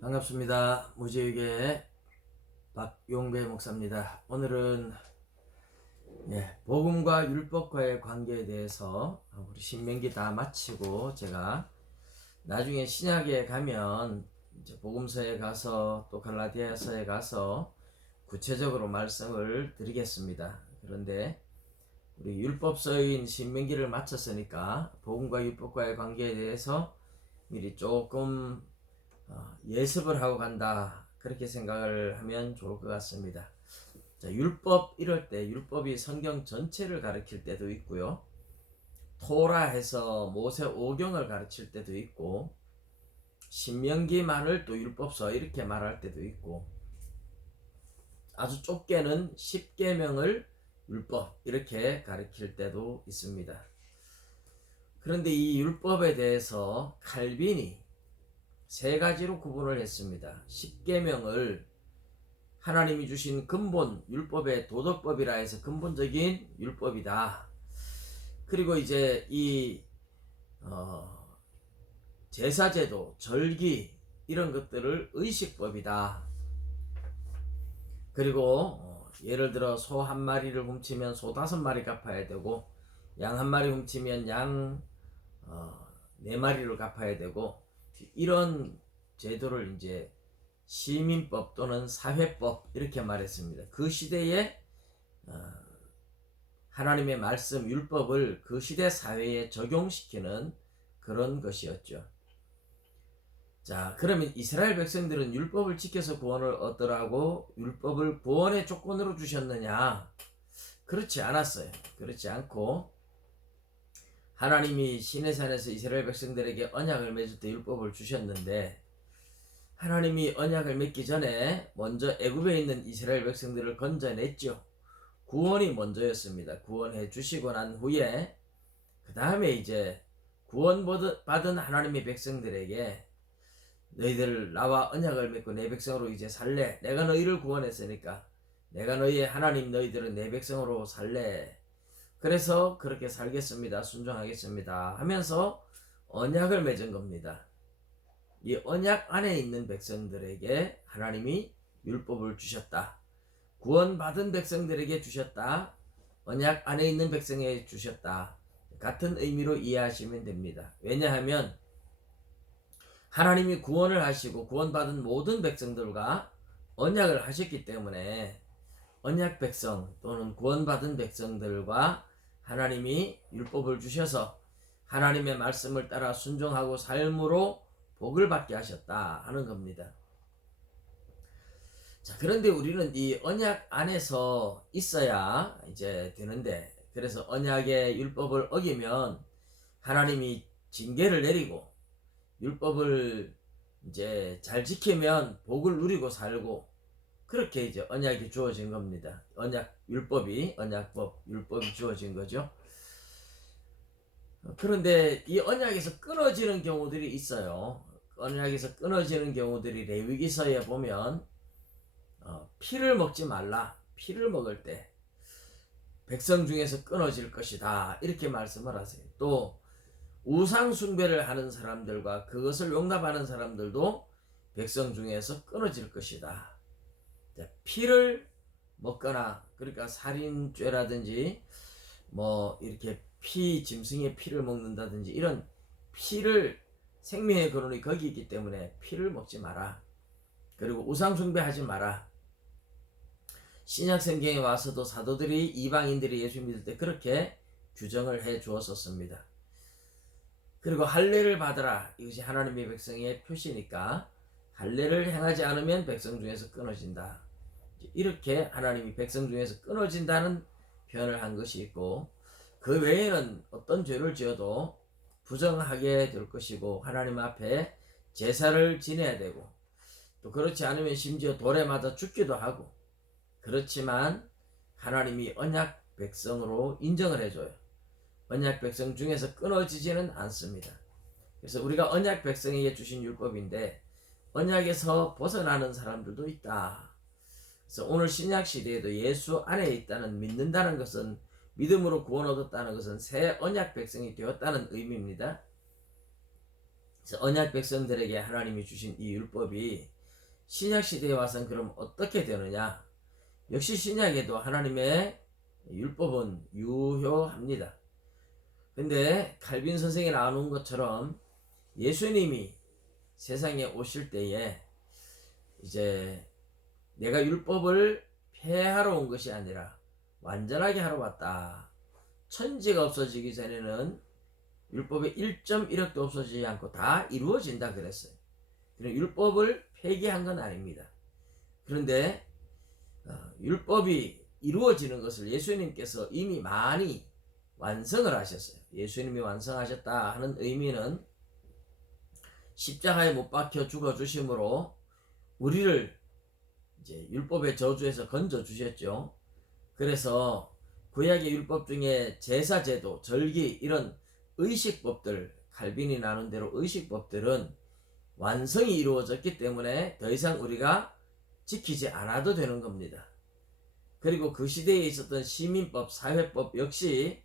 반갑습니다. 무지육의 박용배 목사입니다. 오늘은 복음과 율법과의 관계에 대해서 우리 신명기 다 마치고 제가 나중에 신약에 가면 이제 복음서에 가서 또 갈라디아서에 가서 구체적으로 말씀을 드리겠습니다. 그런데 우리 율법서인 신명기를 마쳤으니까 복음과 율법과의 관계에 대해서 미리 조금 예습을 하고 간다, 그렇게 생각을 하면 좋을 것 같습니다. 자, 율법 이럴 때 율법이 성경 전체를 가르칠 때도 있고요, 토라 해서 모세 오경을 가르칠 때도 있고, 신명기만을 또 율법서 이렇게 말할 때도 있고, 아주 좁게는 십계명을 율법 이렇게 가르칠 때도 있습니다. 그런데 이 율법에 대해서 칼빈이 세 가지로 구분을 했습니다. 십계명을 하나님이 주신 근본 율법의 도덕법이라 해서 근본적인 율법이다. 그리고 이제 이 제사제도, 절기 이런 것들을 의식법이다. 그리고 예를 들어 소 한 마리를 훔치면 소 5마리 갚아야 되고, 양 한 마리 훔치면 양 4마리를 갚아야 되고, 이런 제도를 이제 시민법 또는 사회법 이렇게 말했습니다. 그 시대에 하나님의 말씀 율법을 그 시대 사회에 적용시키는 그런 것이었죠. 자, 그러면 이스라엘 백성들은 율법을 지켜서 구원을 얻더라고 율법을 구원의 조건으로 주셨느냐? 그렇지 않았어요. 그렇지 않고, 하나님이 시내산에서 이스라엘 백성들에게 언약을 맺을 때 율법을 주셨는데, 하나님이 언약을 맺기 전에 먼저 애굽에 있는 이스라엘 백성들을 건져냈죠. 구원이 먼저였습니다. 구원해 주시고 난 후에 그 다음에 이제 구원받은 하나님의 백성들에게 너희들 나와 언약을 맺고 내 백성으로 이제 살래. 내가 너희를 구원했으니까 내가 너희의 하나님, 너희들은 내 백성으로 살래. 그래서 그렇게 살겠습니다. 순종하겠습니다 하면서 언약을 맺은 겁니다. 이 언약 안에 있는 백성들에게 하나님이 율법을 주셨다. 구원받은 백성들에게 주셨다. 언약 안에 있는 백성에게 주셨다. 같은 의미로 이해하시면 됩니다. 왜냐하면 하나님이 구원을 하시고 구원받은 모든 백성들과 언약을 하셨기 때문에 언약 백성 또는 구원받은 백성들과 하나님이 율법을 주셔서 하나님의 말씀을 따라 순종하고 삶으로 복을 받게 하셨다 하는 겁니다. 자, 그런데 우리는 이 언약 안에서 있어야 이제 되는데, 그래서 언약의 율법을 어기면 하나님이 징계를 내리고, 율법을 이제 잘 지키면 복을 누리고 살고, 그렇게 이제 언약이 주어진 겁니다. 언약 율법이, 언약법 율법이 주어진 거죠. 그런데 이 언약에서 끊어지는 경우들이 있어요. 언약에서 끊어지는 경우들이 레위기서에 보면 피를 먹지 말라, 피를 먹을 때 백성 중에서 끊어질 것이다, 이렇게 말씀을 하세요. 또 우상 숭배를 하는 사람들과 그것을 용납하는 사람들도 백성 중에서 끊어질 것이다. 피를 먹거나, 그러니까 살인죄라든지 뭐 이렇게 짐승의 피를 먹는다든지, 이런 피를, 생명의 근원이 거기 있기 때문에 피를 먹지 마라. 그리고 우상 숭배하지 마라. 신약 성경에 와서도 사도들이 이방인들이 예수 믿을 때 그렇게 규정을 해 주었었습니다. 그리고 할례를 받으라. 이것이 하나님의 백성의 표시니까 할례를 행하지 않으면 백성 중에서 끊어진다. 이렇게 하나님이 백성 중에서 끊어진다는 표현을 한 것이 있고, 그 외에는 어떤 죄를 지어도 부정하게 될 것이고 하나님 앞에 제사를 지내야 되고, 또 그렇지 않으면 심지어 돌에 맞아 죽기도 하고, 그렇지만 하나님이 언약 백성으로 인정을 해줘요. 언약 백성 중에서 끊어지지는 않습니다. 그래서 우리가 언약 백성에게 주신 율법인데 언약에서 벗어나는 사람들도 있다. 그래서 오늘 신약 시대에도 예수 안에 있다는, 믿는다는 것은, 믿음으로 구원 얻었다는 것은 새 언약 백성이 되었다는 의미입니다. 언약 백성들에게 하나님이 주신 이 율법이 신약 시대에 와서는 그럼 어떻게 되느냐? 역시 신약에도 하나님의 율법은 유효합니다. 근데 칼빈 선생이 나눈 것처럼 예수님이 세상에 오실 때에 이제 내가 율법을 폐하러 온 것이 아니라 완전하게 하러 왔다. 천지가 없어지기 전에는 율법의 1.1억도 없어지지 않고 다 이루어진다 그랬어요. 율법을 폐기한 건 아닙니다. 그런데 율법이 이루어지는 것을 예수님께서 이미 많이 완성을 하셨어요. 예수님이 완성하셨다 하는 의미는 십자가에 못 박혀 죽어 주심으로 우리를 이제 율법의 저주에서 건져 주셨죠. 그래서 구약의 율법 중에 제사 제도, 절기 이런 의식법들, 칼빈이 나눈 대로 의식법들은 완성이 이루어졌기 때문에 더 이상 우리가 지키지 않아도 되는 겁니다. 그리고 그 시대에 있었던 시민법, 사회법 역시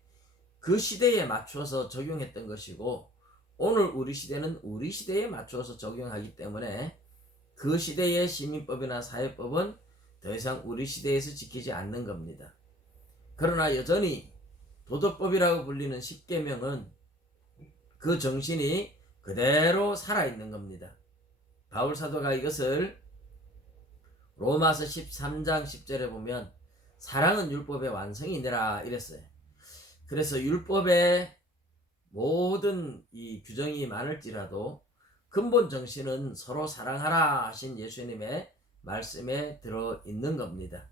그 시대에 맞춰서 적용했던 것이고 오늘 우리 시대는 우리 시대에 맞춰서 적용하기 때문에 그 시대의 시민법이나 사회법은 더 이상 우리 시대에서 지키지 않는 겁니다. 그러나 여전히 도덕법이라고 불리는 십계명은 그 정신이 그대로 살아있는 겁니다. 바울 사도가 이것을 로마서 13장 10절에 보면 사랑은 율법의 완성이니라 이랬어요. 그래서 율법의 모든 이 규정이 많을지라도 근본 정신은 서로 사랑하라 하신 예수님의 말씀에 들어있는 겁니다.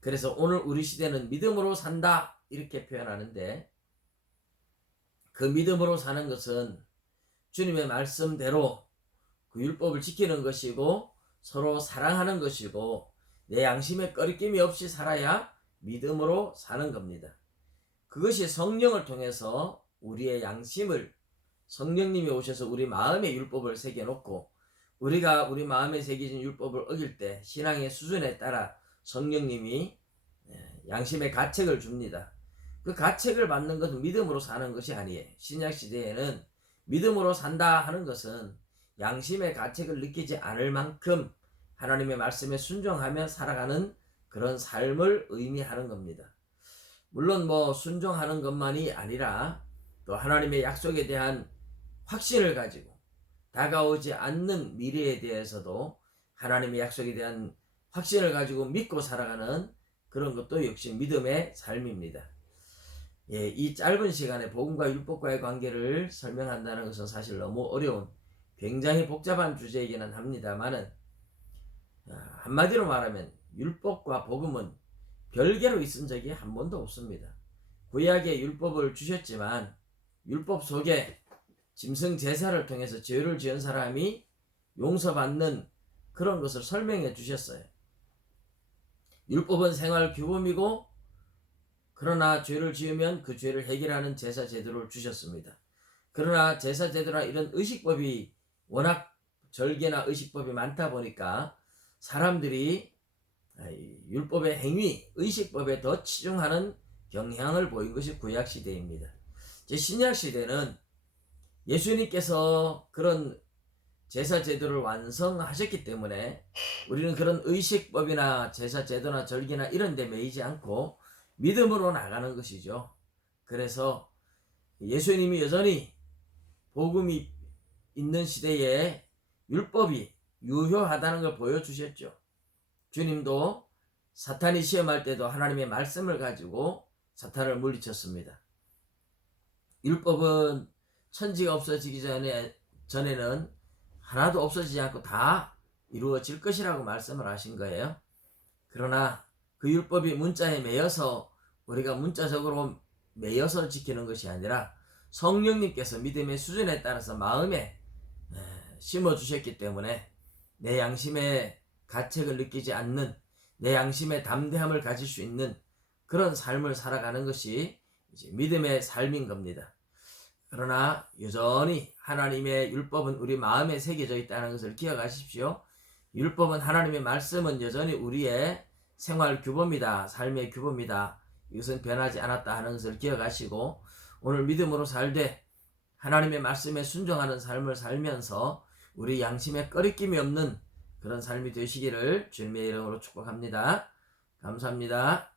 그래서 오늘 우리 시대는 믿음으로 산다 이렇게 표현하는데 그 믿음으로 사는 것은 주님의 말씀대로 그 율법을 지키는 것이고 서로 사랑하는 것이고 내 양심에 꺼리낌이 없이 살아야 믿음으로 사는 겁니다. 그것이 성령을 통해서 우리의 양심을 성령님이 오셔서 우리 마음에 율법을 새겨놓고 우리가 우리 마음에 새겨진 율법을 어길 때 신앙의 수준에 따라 성령님이 양심의 가책을 줍니다. 그 가책을 받는 것은 믿음으로 사는 것이 아니에요. 신약 시대에는 믿음으로 산다 하는 것은 양심의 가책을 느끼지 않을 만큼 하나님의 말씀에 순종하며 살아가는 그런 삶을 의미하는 겁니다. 물론 순종하는 것만이 아니라 또 하나님의 약속에 대한 확신을 가지고 다가오지 않는 미래에 대해서도 하나님의 약속에 대한 확신을 가지고 믿고 살아가는 그런 것도 역시 믿음의 삶입니다. 이 짧은 시간에 복음과 율법과의 관계를 설명한다는 것은 사실 너무 어려운 굉장히 복잡한 주제이기는 합니다만은 한마디로 말하면 율법과 복음은 별개로 있은 적이 한 번도 없습니다. 구약의 율법을 주셨지만 율법 속에 짐승 제사를 통해서 죄를 지은 사람이 용서받는 그런 것을 설명해 주셨어요. 율법은 생활 규범이고 그러나 죄를 지으면 그 죄를 해결하는 제사 제도를 주셨습니다. 그러나 제사 제도나 이런 의식법이 워낙 절개나 의식법이 많다 보니까 사람들이 율법의 행위, 의식법에 더 치중하는 경향을 보인 것이 구약시대입니다. 신약시대는 예수님께서 그런 제사 제도를 완성하셨기 때문에 우리는 그런 의식법이나 제사 제도나 절기나 이런 데 매이지 않고 믿음으로 나가는 것이죠. 그래서 예수님이 여전히 복음이 있는 시대에 율법이 유효하다는 걸 보여주셨죠. 주님도 사탄이 시험할 때도 하나님의 말씀을 가지고 사탄을 물리쳤습니다. 율법은 천지가 없어지기 전에는 하나도 없어지지 않고 다 이루어질 것이라고 말씀을 하신 거예요. 그러나 그 율법이 문자에 매여서 우리가 문자적으로 매여서 지키는 것이 아니라 성령님께서 믿음의 수준에 따라서 마음에 심어주셨기 때문에 내 양심의 가책을 느끼지 않는 내 양심의 담대함을 가질 수 있는 그런 삶을 살아가는 것이 이제 믿음의 삶인 겁니다. 그러나 여전히 하나님의 율법은 우리 마음에 새겨져 있다는 것을 기억하십시오. 율법은 하나님의 말씀은 여전히 우리의 생활 규범이다. 삶의 규범이다. 이것은 변하지 않았다 하는 것을 기억하시고 오늘 믿음으로 살되 하나님의 말씀에 순종하는 삶을 살면서 우리 양심에 꺼리낌이 없는 그런 삶이 되시기를 주님의 이름으로 축복합니다. 감사합니다.